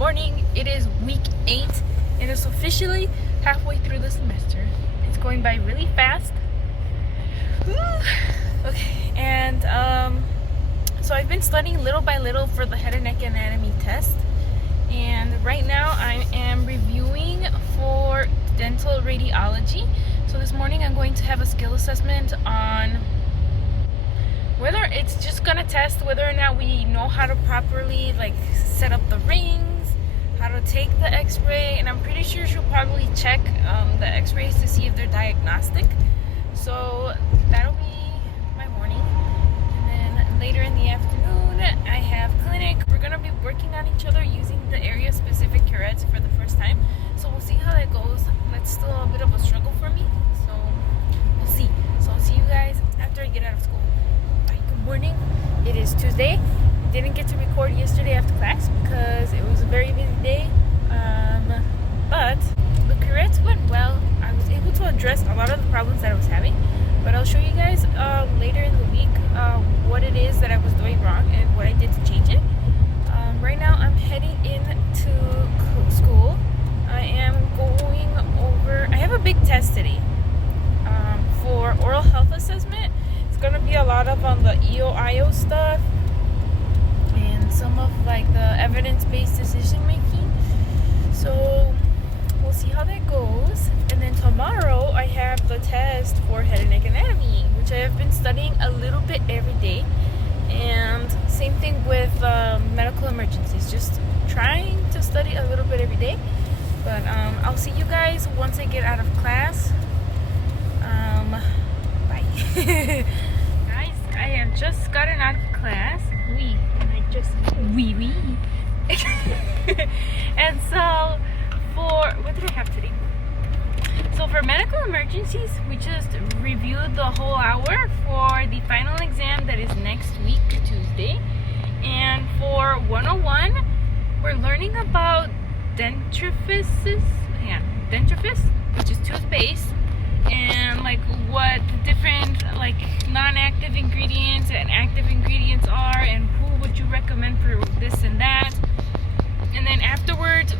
morning. It is week 8. It is officially halfway through the semester. It's going by really fast. Okay, and so I've been studying little by little for the head and neck anatomy test. And right now I am reviewing for dental radiology. So this morning I'm going to have a skill assessment on whether it's just gonna test whether or not we know how to properly set up the rings, how to take the x-ray, and I'm pretty sure she'll probably check the x-rays to see if they're diagnostic. So that'll be my morning. And then later in the afternoon I have clinic. We're gonna be working on each other using the area specific curets for the first time. So we'll see how that goes. That's still a bit of a struggle for me. So we'll see. So I'll see you guys after I get out of school. Morning. It is Tuesday. Didn't get to record yesterday after class because it was a very busy day. But the curets went well. I was able to address a lot of the problems that I was having. But I'll show you guys later in the week what it is that I was doing wrong and what I did to change it. Right now I'm heading into school. I am going over. I have a big test today for oral health assessment. Going to be a lot of on the EO-IO stuff and some of the evidence-based decision making. So we'll see how that goes. And then tomorrow I have the test for head and neck anatomy, which I have been studying a little bit every day. And same thing with medical emergencies, just trying to study a little bit every day. But I'll see you guys once I get out of class. Bye. Guys, I have just gotten out of class. And so what did I have today? So for medical emergencies, we just reviewed the whole hour for the final exam that is next week, Tuesday. And for 101, we're learning about dentrifice, which is toothpaste, and what the different non-active ingredients and active ingredients are, and who would you recommend for this and that. And then afterwards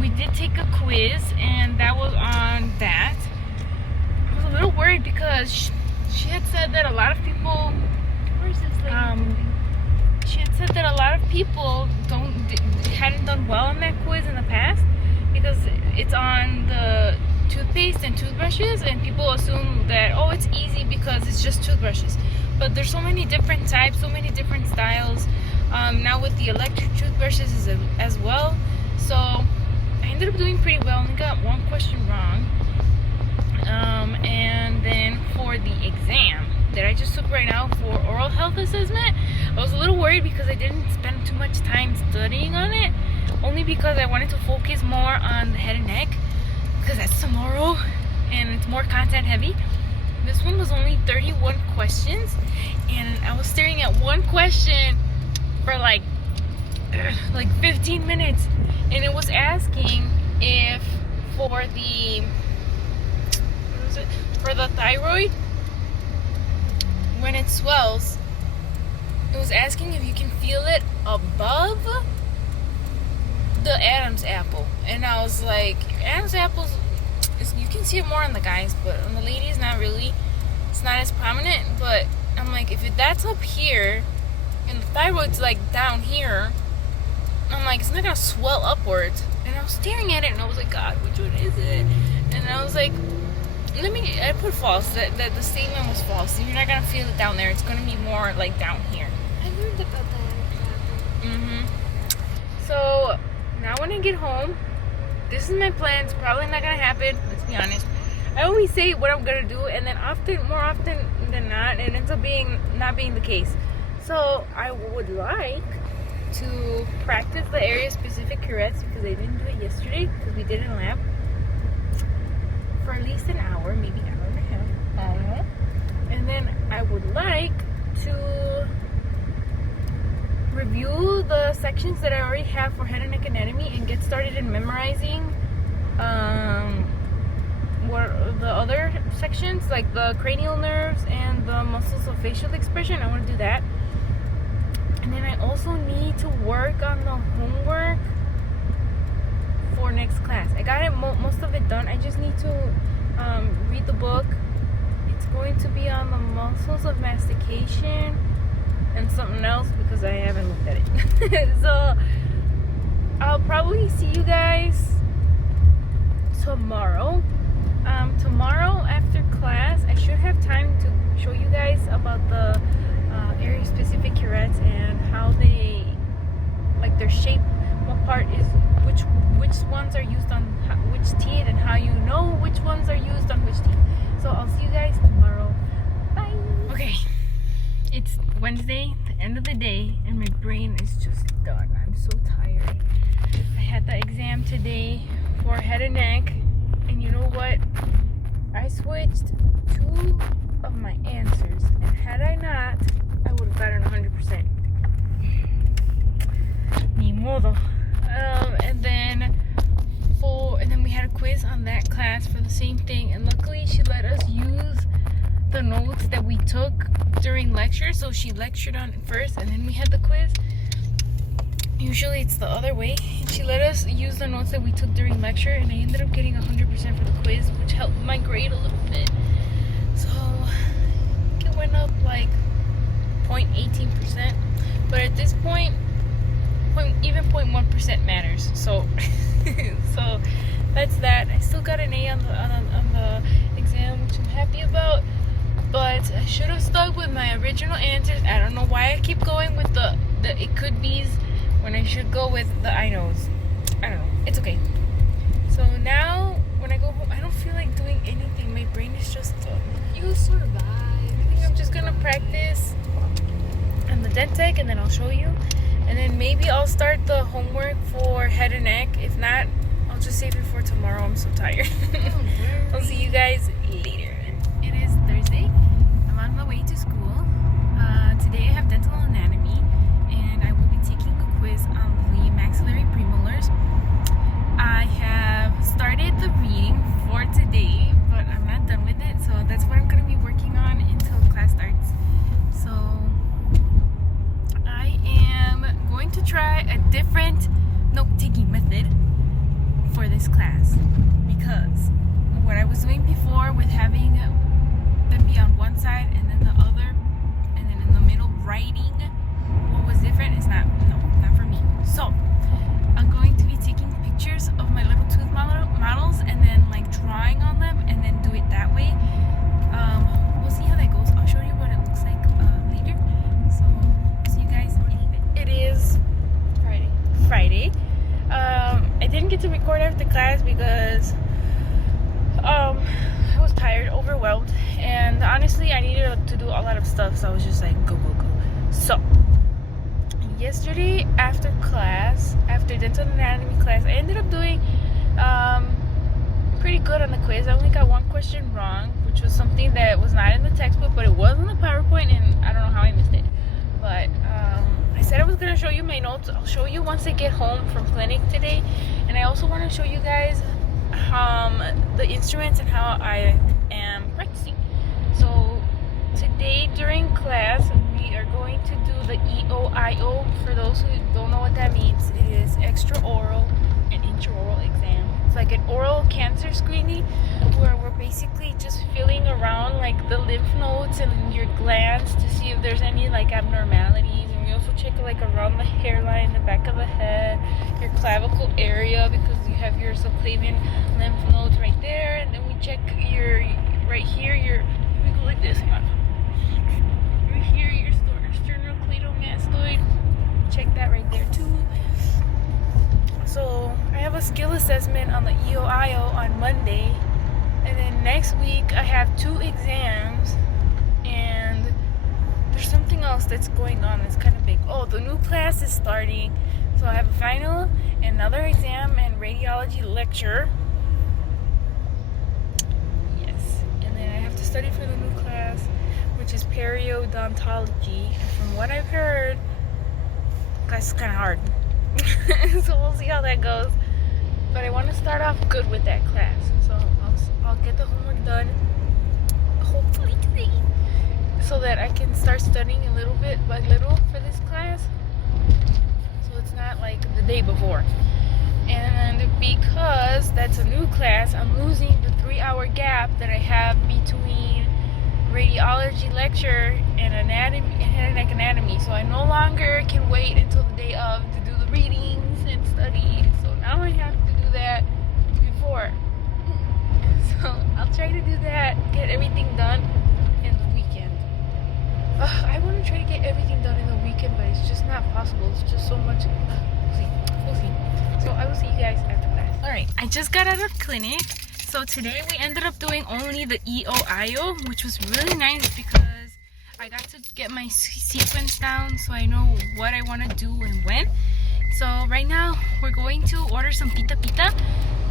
we did take a quiz, and that was on that. I was a little worried because she had said that a lot of people hadn't done well on that quiz in the past because it's on the toothpaste and toothbrushes, and people assume that it's easy because it's just toothbrushes, but there's so many different types, so many different styles now with the electric toothbrushes as well. So I ended up doing pretty well. Only got one question wrong. And then for the exam that I just took right now for oral health assessment, I was a little worried because I didn't spend too much time studying on it, only because I wanted to focus more on the head and neck because that's tomorrow and it's more content heavy. This one was only 31 questions, and I was staring at one question for 15 minutes, and it was asking if for the thyroid, when it swells, it was asking if you can feel it above the Adam's apple. And I was like, Adam's apples, you can see it more on the guys, but on the ladies not really. It's not as prominent. But I'm like, if that's up here and the thyroid's down here, I'm like, it's not gonna swell upwards. And I was staring at it and I was like, God, which one is it? And I was like, I put false, that the statement was false. You're not gonna feel it down there. It's gonna be more down here. I learned about that. So now when I get home, this is my plan. It's probably not gonna happen, let's be honest. I always say what I'm gonna do, and then more often than not, it ends up not being the case. So I would like to practice the area specific curets because I didn't do it yesterday because we did it in lab for at least an hour, maybe an hour and a half. And then I would like to review the sections that I already have for head and neck anatomy and get started in memorizing what the other sections, like the cranial nerves and the muscles of facial expression. I want to do that. And then I also need to work on the homework next class. I got it most of it done. I just need to read the book. It's going to be on the muscles of mastication and something else because I haven't looked at it. So I'll probably see you guys tomorrow. Tomorrow after class, I should have time to show you guys about the area-specific curets and how they, like their shape, what part is which ones are used on which teeth, and how you know which ones are used on which teeth. So I'll see you guys tomorrow. Bye. Okay, it's Wednesday, the end of the day, and my brain is just done. I'm so tired. I had the exam today for head and neck, and you know what? I switched 2 of my answers, and had I not, I would have gotten 100%. Ni modo. And then we had a quiz on that class for the same thing, and luckily she let us use the notes that we took during lecture. So she lectured on it first, and then we had the quiz. Usually it's the other way. She let us use the notes that we took during lecture, and I ended up getting 100% for the quiz, which helped my grade a little bit. So it went up like 0.18%, but at this point, even 0.1% matters. So so that's that. I still got an A on the exam, which I'm happy about, but I should have stuck with my original answers. I don't know why I keep going with the it could be's when I should go with the I knows. I don't know. It's okay. So now when I go home, I don't feel like doing anything. My brain is just You survive. I think I'm just gonna practice on the dentec, and then I'll show you. And then maybe I'll start the homework for head and neck. If not, I'll just save it for tomorrow. I'm so tired. I'll see you guys later. It is Thursday. I'm on my way to school. Today I have dental anatomy, and I will be taking a quiz on the maxillary premolars. I have started the reading for today, but I'm not done with it. So that's what I'm going to be working on until class starts. So I am going to try a different note-taking method for this class, because what I was doing before with having them be on one side and then the other, and then in the middle writing what was different is not for me. So I'm going to be taking pictures of my little tooth models and then like drawing on them and then do it that way. We'll see how that goes. I'll show you what it looks like later. So see you guys in a bit. It is Friday. I didn't get to record after class because I was tired, overwhelmed, and honestly I needed to do a lot of stuff, so I was just like go. So yesterday after dental anatomy class, I ended up doing pretty good on the quiz. I only got one question wrong, which was something that was not in the textbook, but it was in the PowerPoint, and I don't know how I missed it. But I said I was going to show you my notes. I'll show you once I get home from clinic today. And I also want to show you guys the instruments and how I am practicing. So today during class, we are going to do the EOIO. For those who don't know what that means, it is extraoral and intraoral exam. It's like an oral cancer screening where we're basically just feeling around like the lymph nodes and your glands to see if there's any like abnormalities. And we also check like around the hairline, the back of the head, your clavicle area, because you have your subclavian lymph nodes right there. And then we check your right here, we go like this. Hang on. Right here, your sternocleidomastoid. Check that right there too. So I have a skill assessment on the EOIO on Monday, and then next week I have 2 exams, and there's something else that's going on that's kind of big. Oh, the new class is starting, so I have a final, another exam, and radiology lecture. Yes, and then I have to study for the new class, which is periodontology. And from what I've heard, class is kind of hard. So we'll see how that goes, but I want to start off good with that class, so I'll get the homework done hopefully today, so that I can start studying a little bit by little for this class, so it's not like the day before. And because that's a new class, I'm losing the 3-hour gap that I have between radiology lecture and anatomy and head and neck anatomy. So I no longer can wait until the day of to do the readings and study. So now I have to do that before. So I'll try to do that, get everything done in the weekend. I want to try to get everything done in the weekend, but it's just not possible. It's just so much. We'll see. So I will see you guys after class. Alright, I just got out of clinic. So today we ended up doing only the EOIO, which was really nice because I got to get my sequence down so I know what I want to do and when. So right now we're going to order some pita pita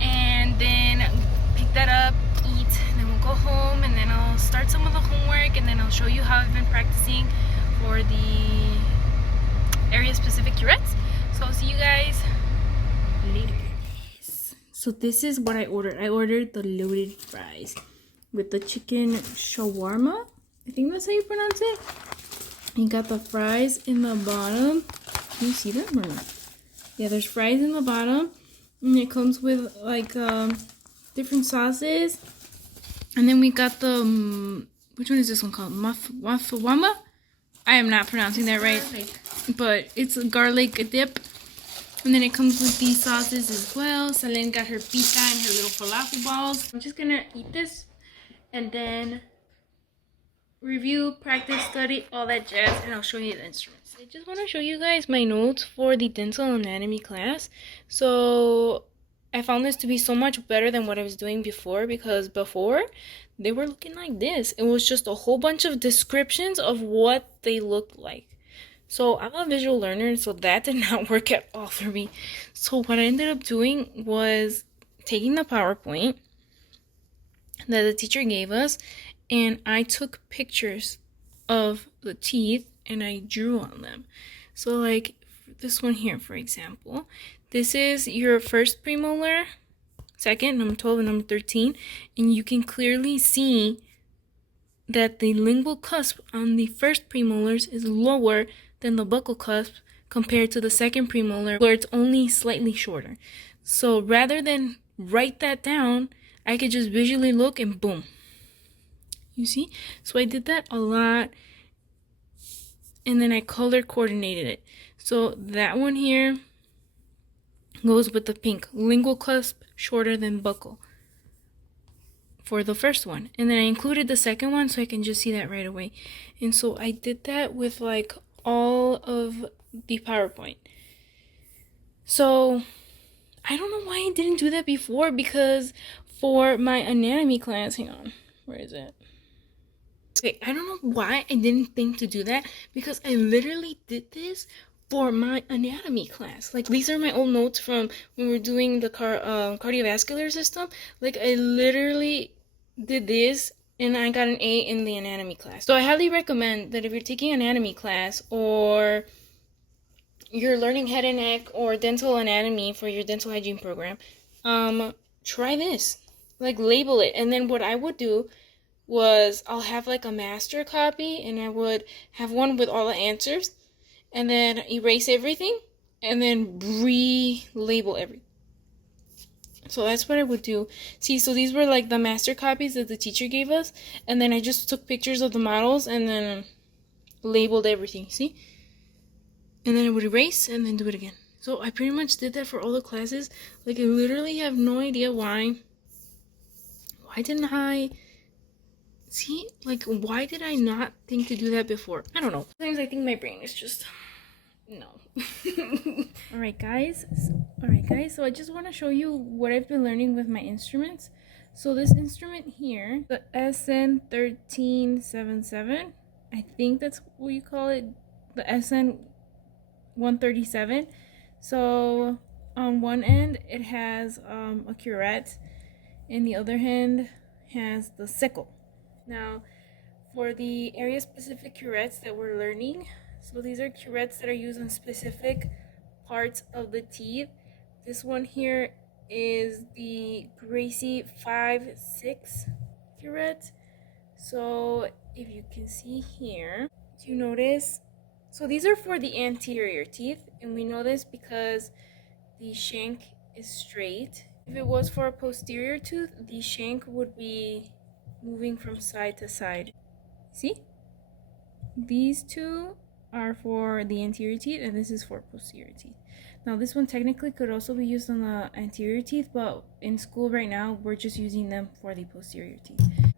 and then pick that up, eat, and then we'll go home and then I'll start some of the homework and then I'll show you how I've been practicing for the area specific curets. So I'll see you guys later. So this is what I ordered. I ordered the loaded fries with the chicken shawarma. I think that's how you pronounce it. You got the fries in the bottom. Can you see them or not? Yeah, there's fries in the bottom. And it comes with like different sauces. And then we got the, which one is this one called? Wafawama? I am not pronouncing that right. But it's a garlic dip. And then it comes with these sauces as well. Selene got her pita and her little falafel balls. I'm just gonna eat this and then review, practice, study, all that jazz, and I'll show you the instruments. I just want to show you guys my notes for the dental anatomy class. So I found this to be so much better than what I was doing before, because before they were looking like this. It was just a whole bunch of descriptions of what they looked like. So I'm a visual learner, so that did not work at all for me. So what I ended up doing was taking the PowerPoint that the teacher gave us, and I took pictures of the teeth and I drew on them. So like this one here, for example, this is your first premolar, second, number 12 and number 13, and you can clearly see that the lingual cusp on the first premolars is lower than the buccal cusp compared to the second premolar, where it's only slightly shorter. So rather than write that down, I could just visually look and boom. You see? So I did that a lot, and then I color coordinated it. So that one here goes with the pink. Lingual cusp shorter than buccal for the first one. And then I included the second one so I can just see that right away. And so I did that with like all of the PowerPoint. So I don't know why I didn't do that before, because for my anatomy class, hang on, where is it? Okay, I don't know why I didn't think to do that, because I literally did this for my anatomy class. Like, these are my old notes from when we were doing the cardiovascular system. Like, I literally did this and I got an A in the anatomy class. So I highly recommend that if you're taking anatomy class or you're learning head and neck or dental anatomy for your dental hygiene program, try this. Like, label it. And then what I would do was I'll have like a master copy, and I would have one with all the answers, and then erase everything and then re-label everything. So that's what I would do. See, so these were like the master copies that the teacher gave us, and then I just took pictures of the models and then labeled everything, see? And then I would erase and then do it again. So I pretty much did that for all the classes. Like, I literally have no idea why didn't I see, like, why did I not think to do that before? I don't know. Sometimes I think my brain is just no. Alright guys, so I just want to show you what I've been learning with my instruments. So this instrument here, the SN1377, I think that's what you call it, the SN137. So on one end it has a curette, and the other hand has the sickle. Now for the area specific curets that we're learning, so these are curets that are used on specific parts of the teeth. This one here is the Gracie 5-6 curette. So if you can see here, do you notice? So these are for the anterior teeth, and we know this because the shank is straight. If it was for a posterior tooth, the shank would be moving from side to side. See? These two are for the anterior teeth, and this is for posterior teeth. Now, this one technically could also be used on the anterior teeth, but in school right now, we're just using them for the posterior teeth.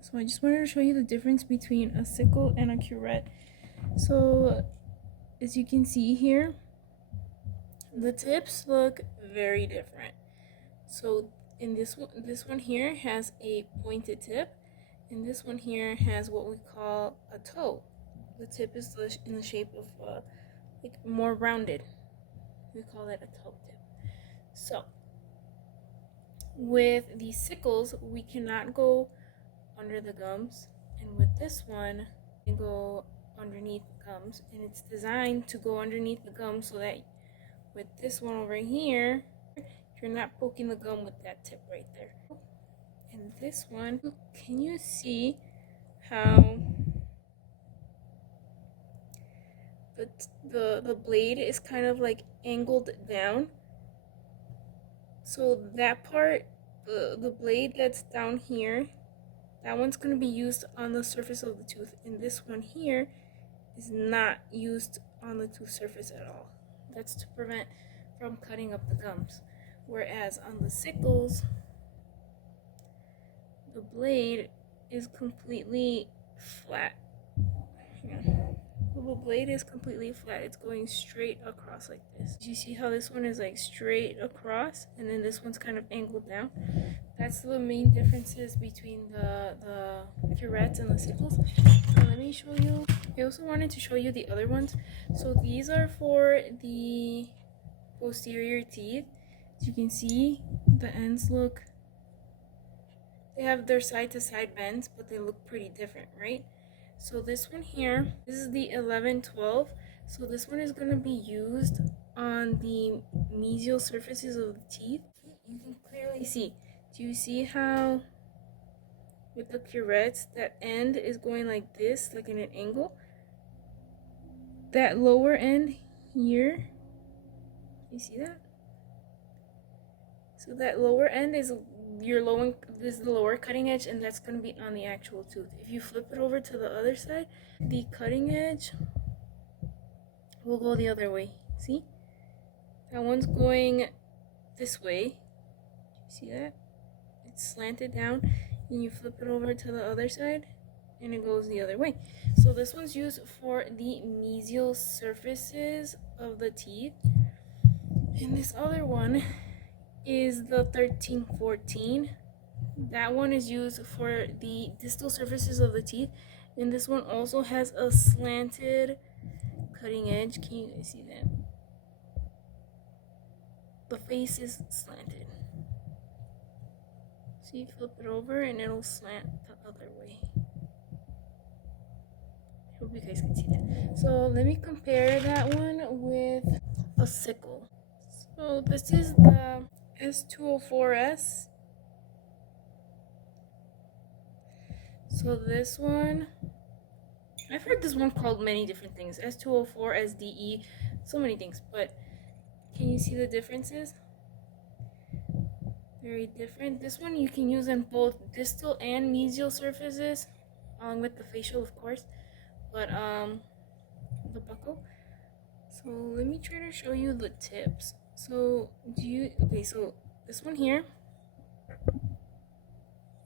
So I just wanted to show you the difference between a sickle and a curette. So as you can see here, the tips look very different. So in this one here has a pointed tip, and this one here has what we call a toe. The tip is in the shape of like more rounded. We call it a toe tip. So with the sickles, we cannot go under the gums, and with this one, we can go underneath the gums, and it's designed to go underneath the gums so that with this one over here, you're not poking the gum with that tip right there. And this one, can you see how the blade is kind of like angled down? So that part, the blade that's down here, that one's going to be used on the surface of the tooth, and this one here is not used on the tooth surface at all. That's to prevent from cutting up the gums. Whereas on the sickles, the blade is completely flat. The blade is completely flat. It's going straight across like this. You see how this one is like straight across, and then this one's kind of angled down? That's the main differences between the curettes and the sickles. Now let me show you. I also wanted to show you the other ones. So these are for the posterior teeth. As you can see, the ends they have their side to side bends, but they look pretty different, right? So this one here, this is the 11-12. So this one is going to be used on the mesial surfaces of the teeth. You can clearly see. Do you see how with the curettes, that end is going like this, like in an angle? That lower end here, you see that? So that lower end is this is the lower cutting edge, and that's going to be on the actual tooth. If you flip it over to the other side, the cutting edge will go the other way. See? That one's going this way. See that? It's slanted down, and you flip it over to the other side, and it goes the other way. So this one's used for the mesial surfaces of the teeth, and this other one is the 13-14. That one is used for the distal surfaces of the teeth, and this one also has a slanted cutting edge. Can you guys see that? The face is slanted. So you flip it over and it'll slant the other way. I hope you guys can see that. So let me compare that one with a sickle. So this is the S204S. So this one, I've heard this one called many different things. S204, SDE, so many things. But can you see the differences? Very different. This one you can use on both distal and mesial surfaces, along with the facial, of course. But the buccal. So let me try to show you the tips. So so this one here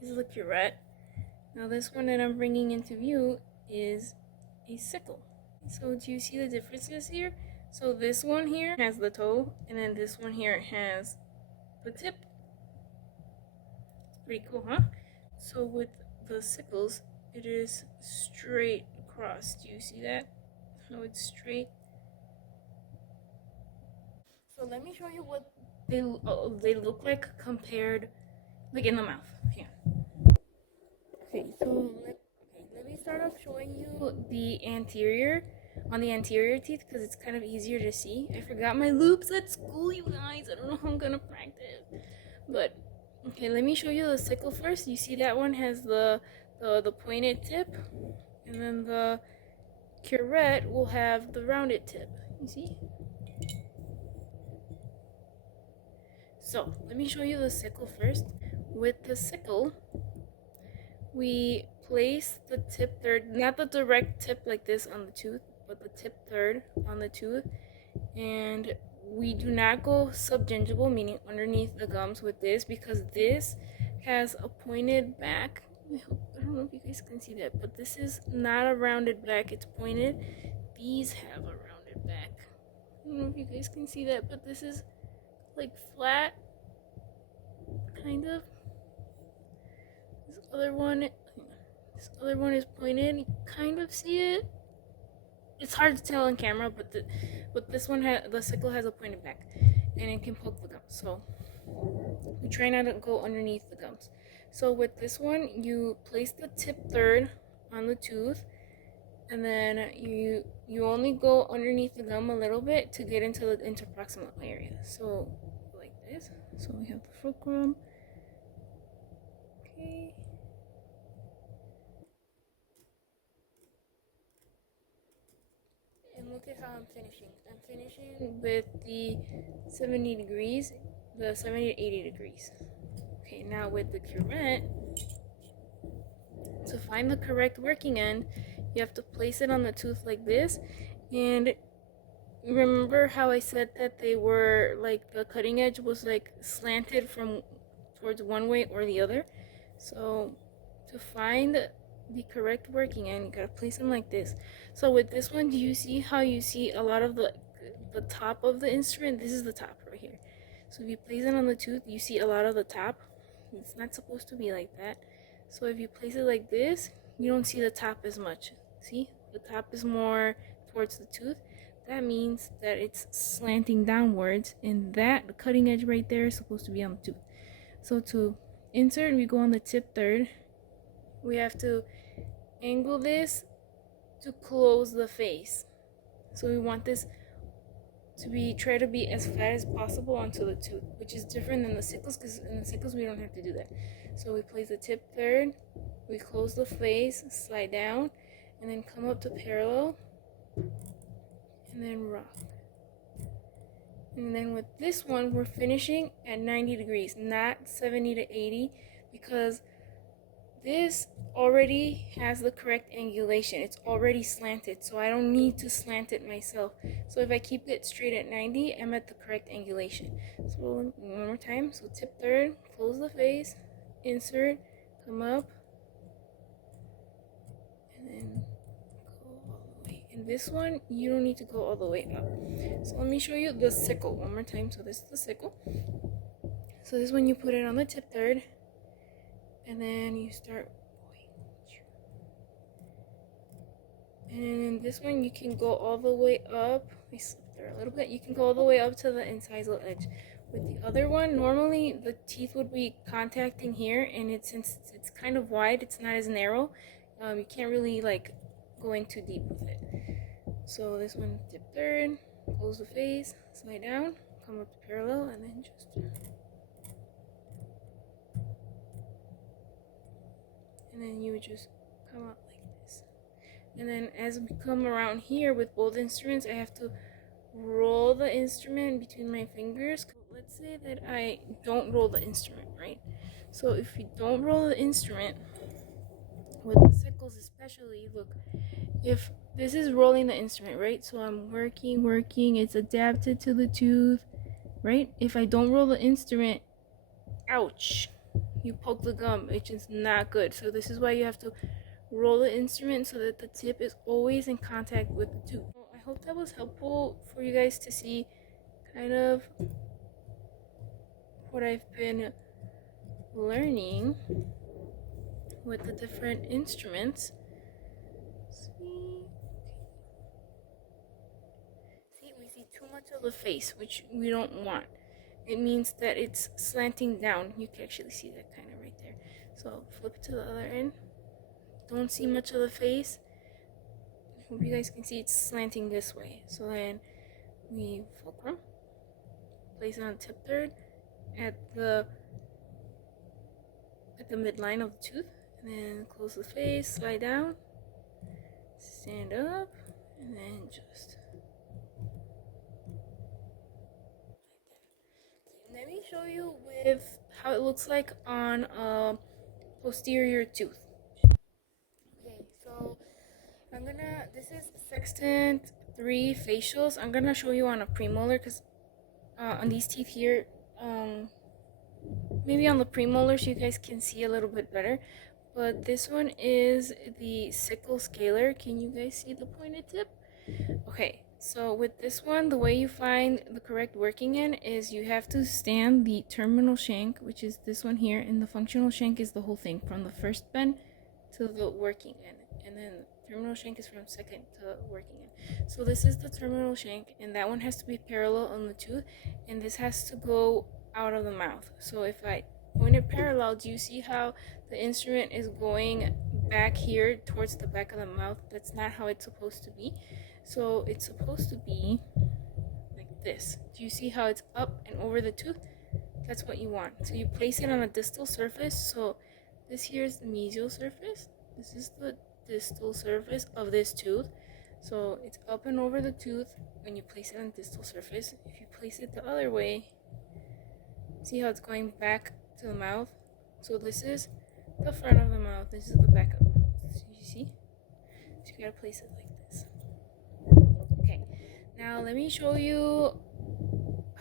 is the curette. Now this one that I'm bringing into view is a sickle. So do you see the differences here? So this one here has the toe, and then this one here has the tip. It's pretty cool, huh? So with the sickles, it is straight across. Do you see that? How it's straight? So let me show you what they look like compared, like in the mouth. Here. Okay, so let me start off showing you the anterior, on the anterior teeth, because it's kind of easier to see. I forgot my loops at school, you guys. I don't know how I'm gonna practice. But okay, let me show you the sickle first. You see that one has the pointed tip, and then the curette will have the rounded tip. You see? So let me show you the sickle first. With the sickle, we place the tip third, not the direct tip like this on the tooth, but the tip third on the tooth, and we do not go subgingival, meaning underneath the gums with this, because this has a pointed back. I don't know if you guys can see that, but this is not a rounded back, it's pointed. These have a rounded back. I don't know if you guys can see that, but this is like flat, kind of. This other one is pointed. You kind of see it. It's hard to tell on camera, but this one the sickle has a pointed back, and it can poke the gums. So we try not to go underneath the gums. So with this one, you place the tip third on the tooth, and then you only go underneath the gum a little bit to get into the interproximal area. So like this. So we have the fulcrum. Okay. And look at how I'm finishing. I'm finishing with the 70 degrees, the 70 to 80 degrees. Okay, now with the curette, to find the correct working end, you have to place it on the tooth like this. And remember how I said that they were like, the cutting edge was like slanted from towards one way or the other? So to find the correct working end, you gotta place them like this. So with this one, do you see how you see a lot of the top of the instrument? This is the top right here. So if you place it on the tooth, you see a lot of the top. It's not supposed to be like that. So if you place it like this, you don't see the top as much. See, the top is more towards the tooth. That means that it's slanting downwards, and that the cutting edge right there is supposed to be on the tooth. So to insert, we go on the tip third. We have to angle this to close the face. So we want this to try to be as flat as possible onto the tooth, which is different than the sickles, because in the sickles we don't have to do that. So we place the tip third, we close the face, slide down, and then come up to parallel, and then rock. And then with this one, we're finishing at 90 degrees, not 70 to 80, because this already has the correct angulation. It's already slanted, so I don't need to slant it myself. So if I keep it straight at 90, I'm at the correct angulation. So one more time. So tip third, close the face, insert, come up, and then go all the way. And this one, you don't need to go all the way up. So let me show you the sickle one more time. So this is the sickle. So this one, you put it on the tip third, and then you start going. And in this one, you can go all the way up. I slipped there a little bit. You can go all the way up to the incisal edge. With the other one, normally the teeth would be contacting here, and since it's kind of wide, it's not as narrow. You can't really like go in too deep with it. So this one, tip third, close the face, slide down, come up to parallel, and then just. And then you would just come out like this. And then as we come around here with both instruments, I have to roll the instrument between my fingers. Let's say that I don't roll the instrument, right? So if you don't roll the instrument, with the sickles especially, look, if this is rolling the instrument, right? So I'm working, it's adapted to the tooth, right? If I don't roll the instrument, ouch, you poke the gum, which is not good. So this is why you have to roll the instrument so that the tip is always in contact with the tooth. So I hope that was helpful for you guys to see kind of what I've been learning with the different instruments. See, we see too much of the face, which we don't want. It means that it's slanting down. You can actually see that kind of right there. So flip to the other end. Don't see much of the face. Hope you guys can see it's slanting this way. So then we fulcrum, place it on tip third at the midline of the tooth, and then close the face, slide down, stand up, and then just like that. let me show you with how it looks like on a posterior tooth. Okay, so this is Sextant 3 facials. I'm gonna show you on a premolar because on these teeth here, maybe on the premolars you guys can see a little bit better. But this one is the sickle scaler. Can you guys see the pointed tip? Okay, so with this one, the way you find the correct working end is you have to stand the terminal shank, which is this one here, and the functional shank is the whole thing from the first bend to the working end, and then terminal shank is from second to working end. So this is the terminal shank, and that one has to be parallel on the tooth, and this has to go out of the mouth. So if I point it parallel, do you see how the instrument is going back here towards the back of the mouth? That's not how it's supposed to be. So it's supposed to be like this. Do you see how it's up and over the tooth? That's what you want. So you place it on a distal surface. So this here is the mesial surface. This is the distal surface of this tooth. So it's up and over the tooth when you place it on distal surface. If you place it the other way, see how it's going back to the mouth? So this is the front of the mouth. This is the back of the mouth. So you see? So you gotta place it like this. Okay, now let me show you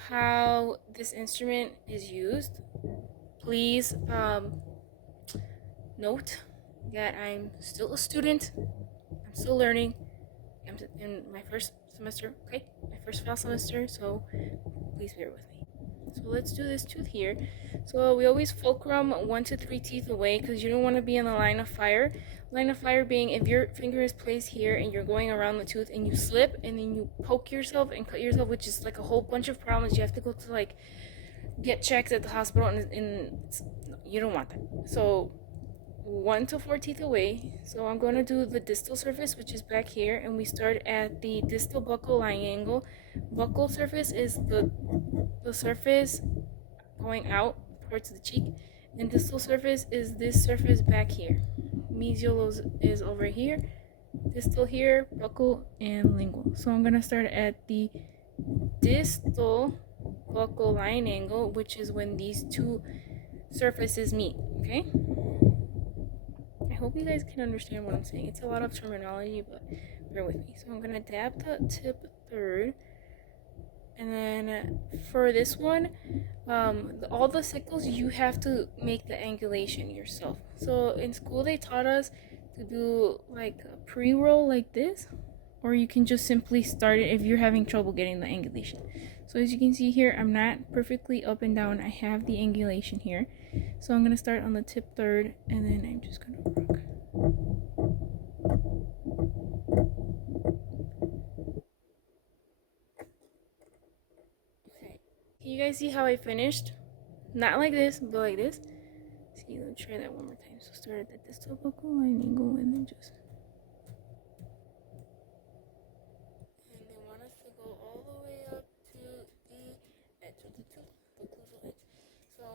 how this instrument is used. Please note that I'm still a student. I'm still learning. I'm in my first semester, okay? My first fall semester, so please bear with me. So let's do this tooth here. So we always fulcrum 1 to 3 teeth away because you don't want to be in the line of fire. Line of fire being if your finger is placed here and you're going around the tooth and you slip and then you poke yourself and cut yourself, which is like a whole bunch of problems. You have to go to like get checked at the hospital, and you don't want that. So 1 to 4 teeth away. So I'm going to do the distal surface, which is back here, and we start at the distal buccal line angle. Buccal surface is the surface going out towards the cheek, and distal surface is this surface back here. Mesial is over here, distal here, buccal, and lingual. So I'm going to start at the distal buccal line angle, which is when these two surfaces meet, okay? I hope you guys can understand what I'm saying. It's a lot of terminology, but bear with me. So I'm going to dab the tip third. And then for this one, all the sickles, you have to make the angulation yourself. So in school, they taught us to do like a pre-roll like this, or you can just simply start it if you're having trouble getting the angulation. So as you can see here, I'm not perfectly up and down. I have the angulation here. So I'm going to start on the tip third, and then I'm just going to work. Okay. Can you guys see how I finished? Not like this, but like this. See, let's try that one more time. So start at the distal buccal line angle, and then just... And they want us to go all the way up to the edge of the tooth, the occlusal edge. So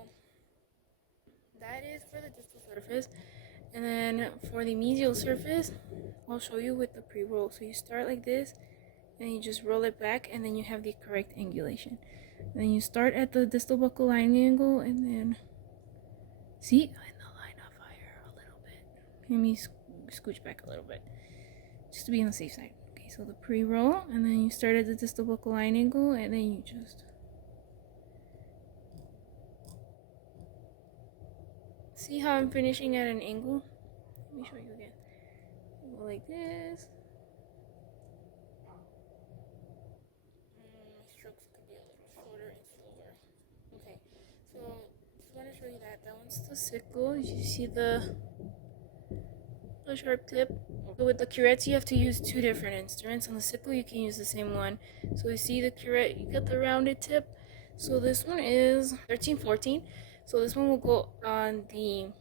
that is for the distal surface. And then for the mesial surface, I'll show you with the pre-roll. So you start like this, and you just roll it back, and then you have the correct angulation. Then you start at the distal buccal line angle, and then see, in the line of fire a little bit. Let me scooch back a little bit, just to be on the safe side. Okay, so the pre-roll, and then you start at the distal buccal line angle, and then you just see how I'm finishing at an angle. Let me show you again. Go like this. My strokes could be a little shorter and slower. Okay, so just want to show you that. That one's the sickle. You see the sharp tip. So with the curets, you have to use 2 different instruments. On the sickle, you can use the same one. So you see the curet, you get the rounded tip. So this one is 13-14. So this one will go on the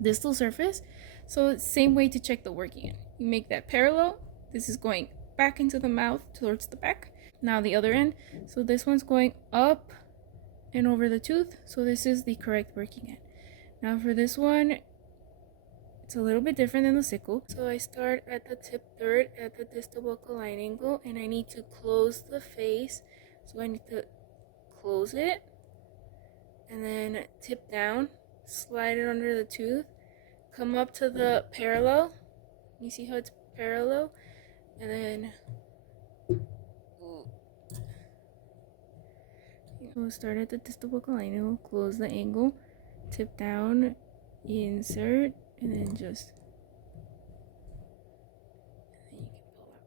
distal surface. So it's the same way to check the working end. You make that parallel. This is going back into the mouth towards the back. Now the other end. So this one's going up and over the tooth. So this is the correct working end. Now for this one, it's a little bit different than the sickle. So I start at the tip third at the distal buccal line angle, and I need to close the face. So I need to close it, and then tip down, slide it under the tooth, come up to the parallel. You see how it's parallel? And then we'll start at the distal buccal angle, close the angle, tip down, insert, and then just and then you can pull out.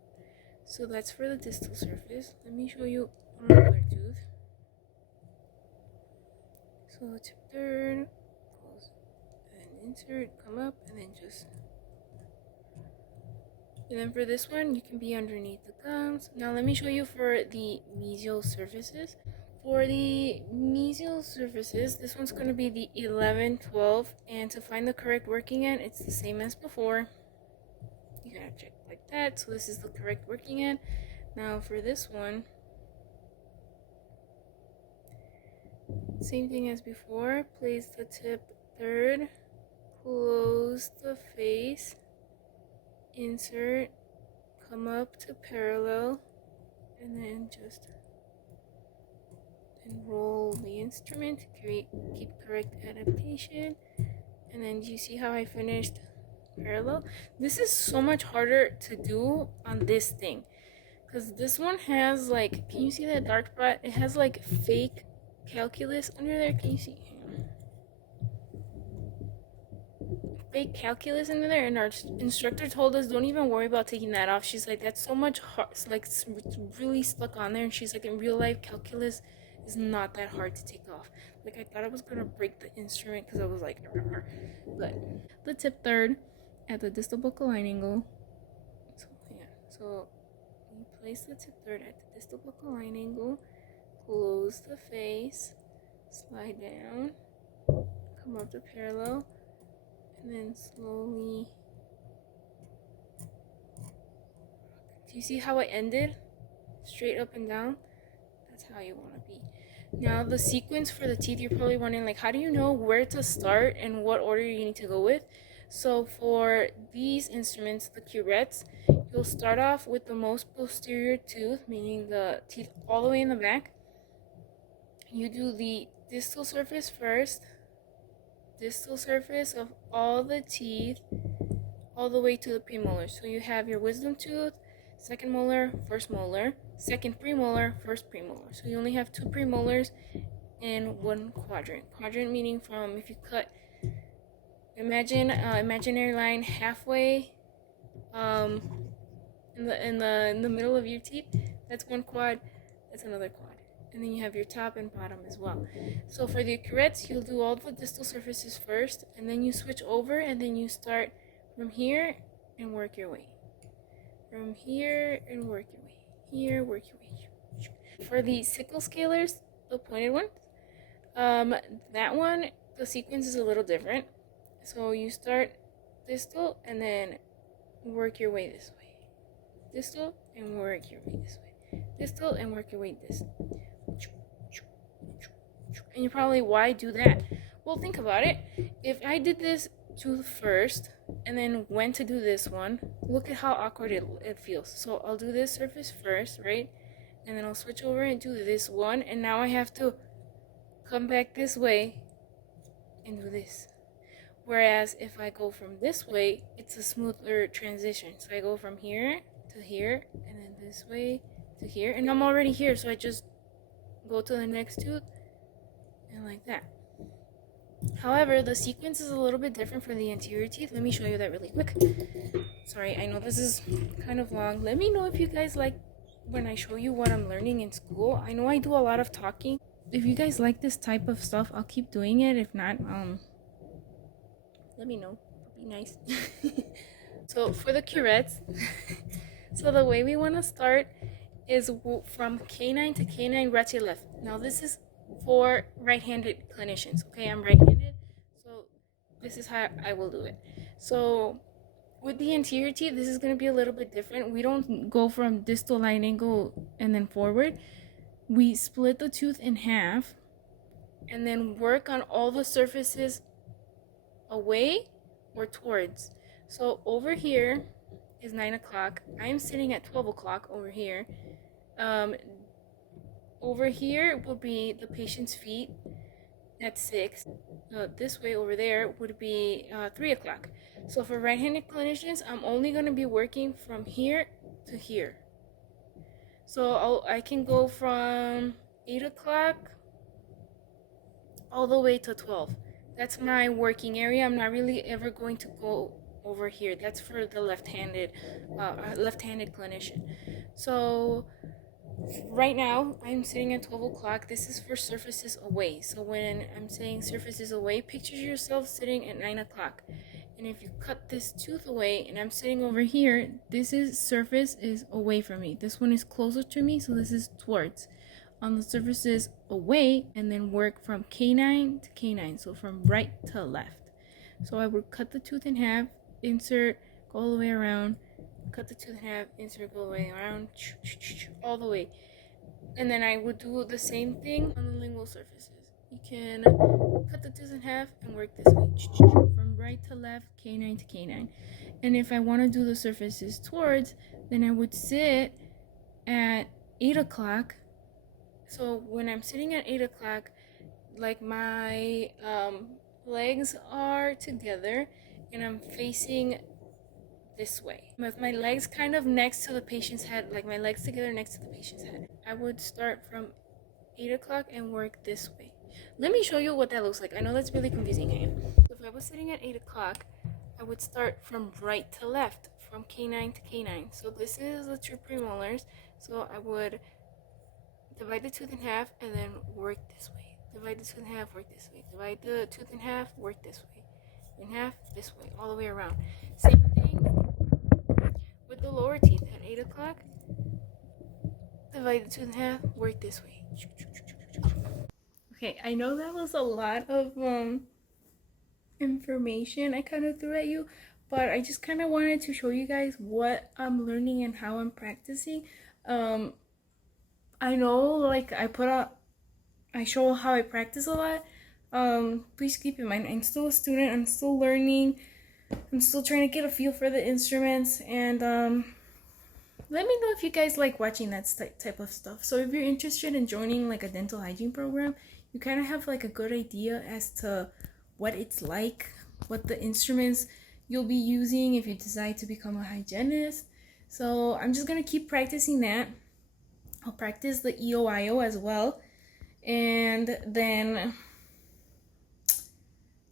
So that's for the distal surface. Let me show you another tooth. So tip third, close, and insert, come up, and then just. And then for this one, you can be underneath the gums. Now let me show you for the mesial surfaces. For the mesial surfaces, this one's going to be the 11, 12, and to find the correct working end, it's the same as before. You gotta check like that. So this is the correct working end. Now for this one, same thing as before. Place the tip third, close the face, insert, come up to parallel, and then just roll the instrument to keep correct adaptation. And then do you see how I finished parallel? This is so much harder to do on this thing, because this one has like, can you see that dark spot? It has like fake calculus under there. Can you see? Fake calculus under there, and our instructor told us don't even worry about taking that off. She's like, that's so much hard, like it's really stuck on there. And she's like, in real life, calculus is not that hard to take off. Like, I thought I was gonna break the instrument because I was like, but the tip third at the distal buccal line angle. So yeah, so you place the tip third at the distal buccal line angle, close the face, slide down, come up to parallel, and then slowly. Do you see how it ended? Straight up and down? That's how you want to be. Now the sequence for the teeth, you're probably wondering like, how do you know where to start and what order you need to go with? So for these instruments, the curets, you'll start off with the most posterior tooth, meaning the teeth all the way in the back. You do the distal surface first, distal surface of all the teeth all the way to the premolars. So you have your wisdom tooth, second molar, first molar, second premolar, first premolar. So you only have two premolars in one quadrant. Quadrant meaning from, if you cut, imagine imaginary line halfway in the middle of your teeth. That's one quad. That's another quad. And then you have your top and bottom as well. So for the curets, you'll do all the distal surfaces first, and then you switch over, and then you start from here and work your way. From here and work your way. Here, work your way. For the sickle scalers, the pointed one, that one, the sequence is a little different. So you start distal and then work your way this way. Distal and work your way this way. Distal and work your way this. And you're probably, why do that? Well, think about it. If I did this tooth first and then went to do this one, look at how awkward it feels. So I'll do this surface first, right? And then I'll switch over and do this one, and now I have to come back this way and do this. Whereas if I go from this way, it's a smoother transition. So I go from here to here, and then this way to here, and I'm already here, so I just go to the next tooth and like that. However, the sequence is a little bit different for the anterior teeth. Let me show you that really quick. Sorry, I know this is kind of long. Let me know if you guys like when I show you what I'm learning in school. I know I do a lot of talking. If you guys like this type of stuff, I'll keep doing it. If not, let me know. Be nice. So for the curets, so the way we want to start is from canine to canine, right to left. Now this is for right-handed clinicians. Okay, I'm right-handed, so this is how I will do it. So with the anterior teeth, this is going to be a little bit different. We don't go from distal line angle and then forward. We split the tooth in half and then work on all the surfaces away or towards. So over here is 9 o'clock. I'm sitting at 12 o'clock over here. over here would be the patient's feet at 6. This way over there would be 3 o'clock. So for right-handed clinicians, I'm only going to be working from here to here. So I can go from 8 o'clock all the way to 12. That's my working area. I'm not really ever going to go over here. That's for the left-handed clinician. So right now I'm sitting at 12 o'clock. This is for surfaces away. So when I'm saying surfaces away, picture yourself sitting at 9 o'clock. And if you cut this tooth away and I'm sitting over here, this is surface is away from me. This one is closer to me, so this is towards. On the surfaces away, and then work from canine to canine, so from right to left. So I would cut the tooth in half, insert, go all the way around, cut the tooth in half, insert, go all the way around, all the way. And then I would do the same thing on the lingual surfaces. You can cut the tooth in half and work this way, from right to left, canine to canine. And if I want to do the surfaces towards, then I would sit at 8 o'clock. So when I'm sitting at 8 o'clock, like my legs are together and I'm facing this way. With my legs kind of next to the patient's head, like my legs together next to the patient's head. I would start from 8 o'clock and work this way. Let me show you what that looks like. I know that's really confusing. So if I was sitting at 8 o'clock, I would start from right to left, from canine to canine. So this is the true premolars. So I would divide the tooth in half and then work this way. Divide the tooth in half, work this way. Divide the tooth in half, work this way. In half, this way, all the way around. Same thing with the lower teeth at 8 o'clock. Divide the tooth in half, work this way. Okay, I know that was a lot of information I kind of threw at you, but I just kind of wanted to show you guys what I'm learning and how I'm practicing. I know, like, I show how I practice a lot. Please keep in mind, I'm still a student, I'm still learning, I'm still trying to get a feel for the instruments, and let me know if you guys like watching that type of stuff. So if you're interested in joining like a dental hygiene program, you kind of have like a good idea as to what it's like, what the instruments you'll be using if you decide to become a hygienist. So I'm just gonna keep practicing that. I'll practice the EOIO as well, and then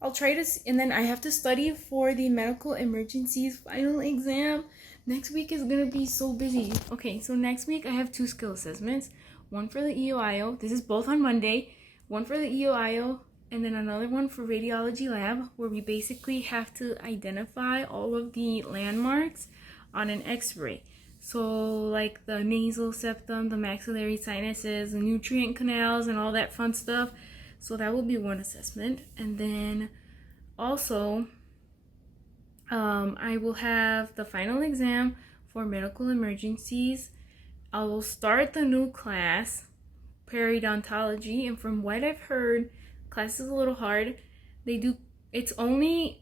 I'll try to, and then I have to study for the medical emergencies final exam. Next week is gonna be so busy. Okay, so next week I have 2 skill assessments, one for the EOIO, this is both on Monday, one for the EOIO, and then another one for radiology lab, where we basically have to identify all of the landmarks on an x-ray. So like the nasal septum, the maxillary sinuses, the nutrient canals, and all that fun stuff. So that will be one assessment. And then also I will have the final exam for medical emergencies. I will start the new class, periodontology, and from what I've heard, class is a little hard. The only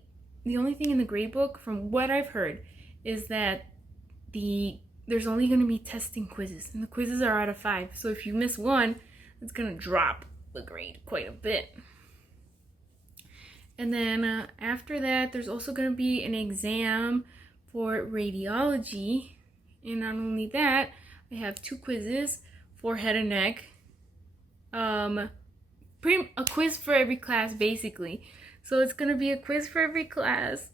thing in the grade book, from what I've heard, is that there's only going to be testing quizzes, and the quizzes are out of 5. So if you miss one, it's going to drop the grade quite a bit. And then after that, there's also going to be an exam for radiology. And not only that, I have 2 quizzes for head and neck. A quiz for every class, basically. So it's going to be a quiz for every class.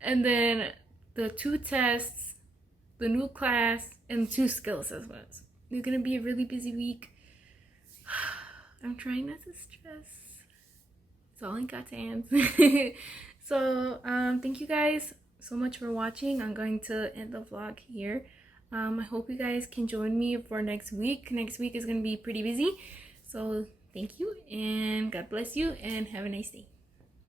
And then the 2 tests, the new class, and 2 skill assessments. It's going to be a really busy week. I'm trying not to stress. It's all in God's hands. So, thank you guys so much for watching. I'm going to end the vlog here. I hope you guys can join me for next week. Next week is going to be pretty busy. So, thank you, and God bless you, and have a nice day.